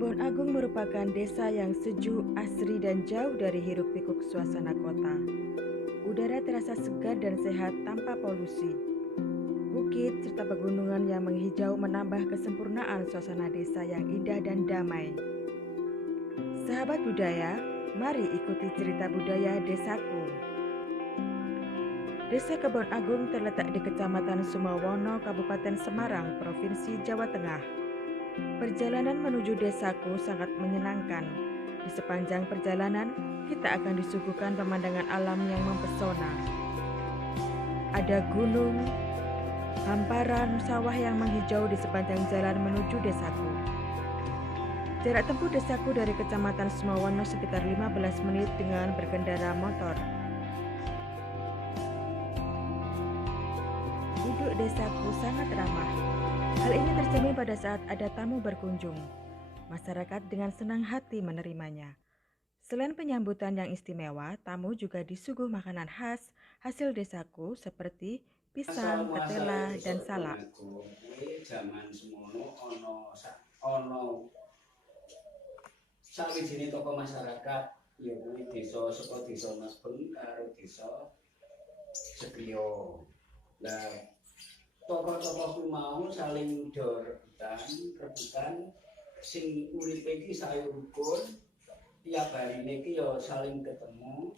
Kebon Agung merupakan desa yang sejuk, asri, dan jauh dari hiruk-pikuk suasana kota. Udara terasa segar dan sehat tanpa polusi. Bukit serta pegunungan yang menghijau menambah kesempurnaan suasana desa yang indah dan damai. Sahabat budaya, mari ikuti cerita budaya desaku. Desa Kebon Agung terletak di Kecamatan Sumawono, Kabupaten Semarang, Provinsi Jawa Tengah. Perjalanan menuju desaku sangat menyenangkan. Di sepanjang perjalanan, kita akan disuguhkan pemandangan alam yang mempesona. Ada gunung, hamparan sawah yang menghijau di sepanjang jalan menuju desaku. Jarak tempuh desaku dari Kecamatan Sumawono sekitar 15 menit dengan berkendara motor. Penduduk desaku sangat ramah. Hal ini tercermin pada saat ada tamu berkunjung. Masyarakat dengan senang hati menerimanya. Selain penyambutan yang istimewa, tamu juga disuguh makanan khas hasil desaku seperti pisang, ketela, dan salak. Zaman semono ono sawijine tokoh masyarakat ya kuwi desa saka desa Masbeng karo desa Sepiyo. Lah tokoh-tokoh ku mau saling rebutan sing uripe iki sayo rukun, tiap harine iki ya saling ketemu.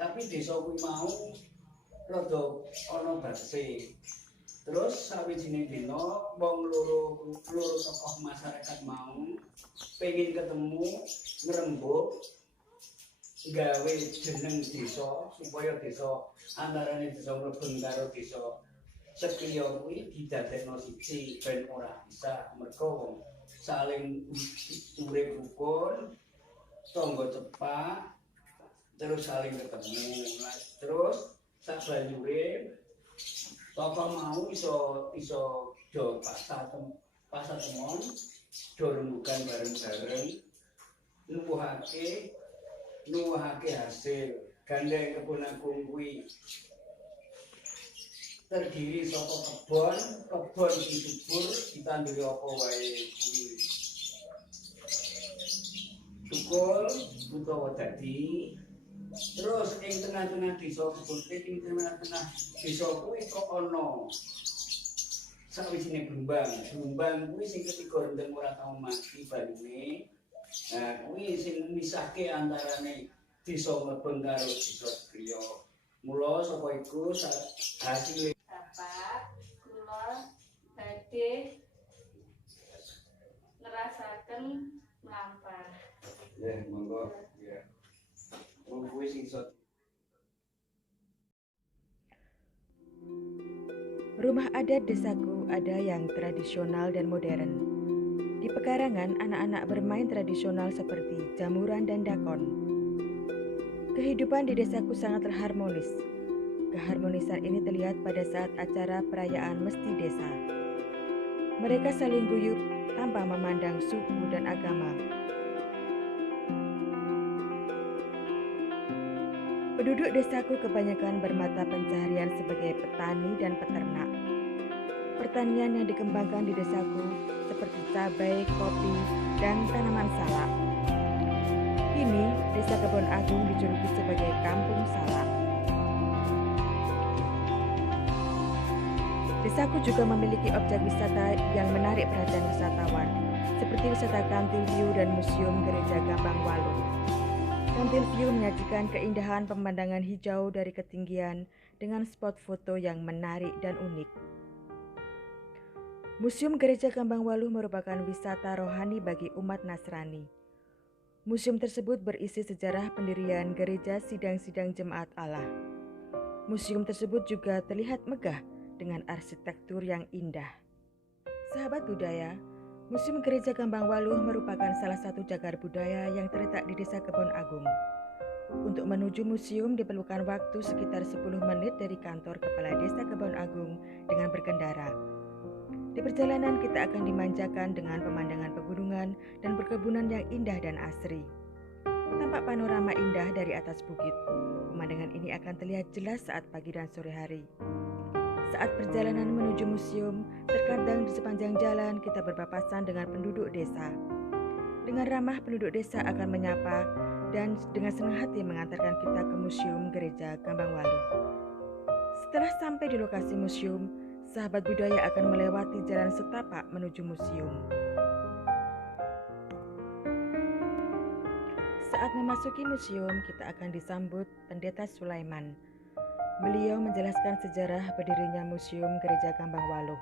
Tapi desa kuwi mau rada ana batese. Terus sawijining dina wong loro tokoh masyarakat mau pengen ketemu ngrembug gawe jeneng desa supaya desa antarane desa Mrebeng karo desa Sepiyo kuwi didadekno siji ben ora bisa mergo wong saling urip rukun, tangga cepak, terus saling ketemu. Terus sabanjure tokoh mau iso do pasatemon do rembugan bareng-bareng nuwuhake hasil. Gandeng Kebon Agung kuwi terdiri saka kebon sing subur ditanduri apa wae kuwi. Tukul utawa dadi. Terus ing tengah-tengah desa ing tengah-tengah desa kuwi kok ana sawijine Blumbang kuwi sing ketiga rendeng ora tau mati balune. Nah, kuwi sing misahke antarane desa Mrebeng karo desa Sepiyo. Mula saka iku hasil Bapak kula badhe ngrasaken mlampah. Ya, monggo. Ya. Wong kuwi sing iso. Rumah adat desaku ada yang tradisional dan modern. Di pekarangan, anak-anak bermain tradisional seperti jamuran dan dakon. Kehidupan di desaku sangat harmonis. Keharmonisan ini terlihat pada saat acara perayaan mesti desa. Mereka saling guyup tanpa memandang suku dan agama. Penduduk desaku kebanyakan bermata pencaharian sebagai petani dan peternak. Pertanian yang dikembangkan di desaku seperti cabai, kopi, dan tanaman salak. Kini, Desa Kebon Agung dijuluki sebagai Kampung Salak. Desaku juga memiliki objek wisata yang menarik perhatian wisatawan, seperti wisata Kantil View dan Museum Gereja Gambang Walu. Kantil View menyajikan keindahan pemandangan hijau dari ketinggian dengan spot foto yang menarik dan unik. Museum Gereja Gambang Walu merupakan wisata rohani bagi umat Nasrani. Museum tersebut berisi sejarah pendirian gereja sidang-sidang jemaat Allah. Museum tersebut juga terlihat megah dengan arsitektur yang indah. Sahabat budaya, Museum Gereja Gambang Walu merupakan salah satu cagar budaya yang terletak di Desa Kebon Agung. Untuk menuju museum diperlukan waktu sekitar 10 menit dari kantor Kepala Desa Kebon Agung dengan berkendara. Di perjalanan kita akan dimanjakan dengan pemandangan pegunungan dan perkebunan yang indah dan asri. Tampak panorama indah dari atas bukit. Pemandangan ini akan terlihat jelas saat pagi dan sore hari. Saat perjalanan menuju museum, terkadang di sepanjang jalan kita berpapasan dengan penduduk desa. Dengan ramah, penduduk desa akan menyapa dan dengan senang hati mengantarkan kita ke Museum Gereja Gambang Walu. Setelah sampai di lokasi museum, sahabat budaya akan melewati jalan setapak menuju museum. Saat memasuki museum, kita akan disambut Pendeta Sulaiman. Beliau menjelaskan sejarah berdirinya Museum Gereja Gambang Walu.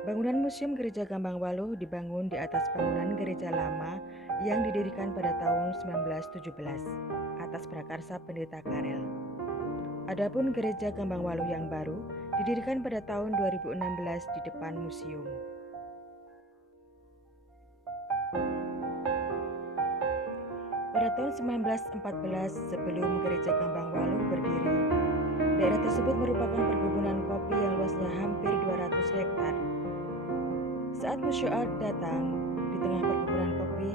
Bangunan Museum Gereja Gambang Walu dibangun di atas bangunan gereja lama yang didirikan pada tahun 1917 atas prakarsa Pendeta Karel. Adapun Gereja Gambang Walu yang baru didirikan pada tahun 2016 di depan museum. Pada tahun 1914 sebelum Gereja Gambang Walu berdiri, daerah tersebut merupakan perkebunan kopi yang luasnya hampir 200 hektar. Saat Musyoat datang, di tengah perkebunan kopi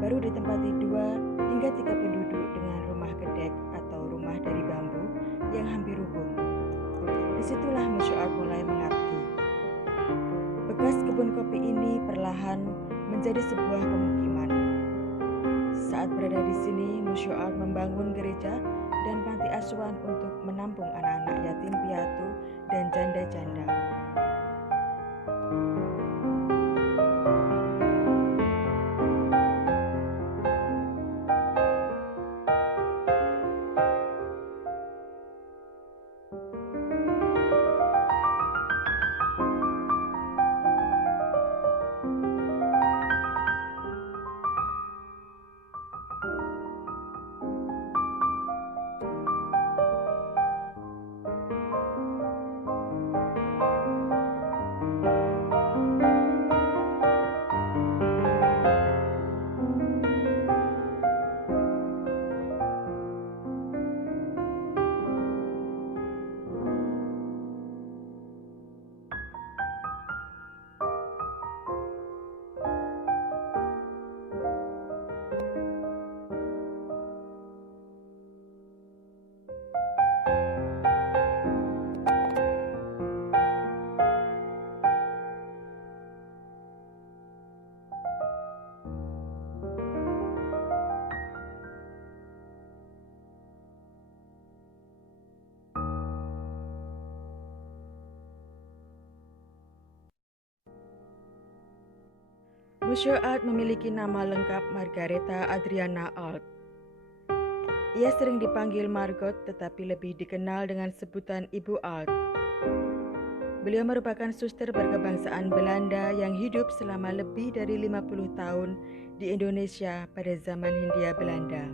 baru ditempati 2 hingga 3 penduduk dengan rumah gedek atau rumah dari bambu yang hampir rubuh. Disitulah Musyoat mulai mengabdi. Bekas kebun kopi ini perlahan menjadi sebuah pemukiman. Saat berada di sini, Musyoat membangun gereja dan panti asuhan untuk menampung anak-anak yatim piatu dan janda-janda. Musyoat memiliki nama lengkap Margareta Adriana Alt. Ia sering dipanggil Margot tetapi lebih dikenal dengan sebutan Ibu Alt. Beliau merupakan suster berkebangsaan Belanda yang hidup selama lebih dari 50 tahun di Indonesia pada zaman Hindia Belanda.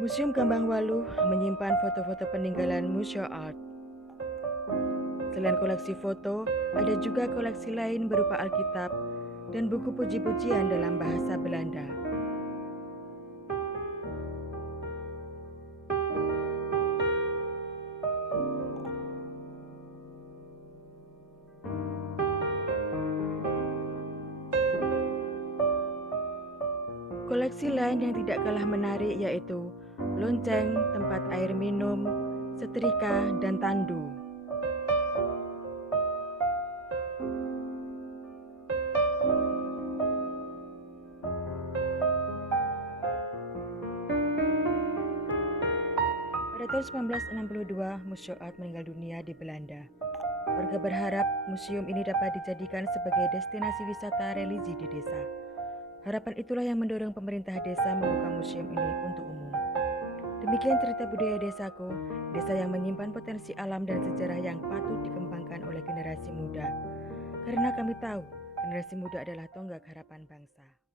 Museum Gambang Walu menyimpan foto-foto peninggalan Musyoat. Selain koleksi foto, ada juga koleksi lain berupa Alkitab dan buku puji-pujian dalam bahasa Belanda. Koleksi lain yang tidak kalah menarik yaitu lonceng, tempat air minum, setrika, dan tandu. Pada tahun 1962, Musyoat meninggal dunia di Belanda. Warga berharap museum ini dapat dijadikan sebagai destinasi wisata religi di desa. Harapan itulah yang mendorong pemerintah desa membuka museum ini untuk umum. Demikian cerita budaya desaku, desa yang menyimpan potensi alam dan sejarah yang patut dikembangkan oleh generasi muda. Karena kami tahu, generasi muda adalah tonggak harapan bangsa.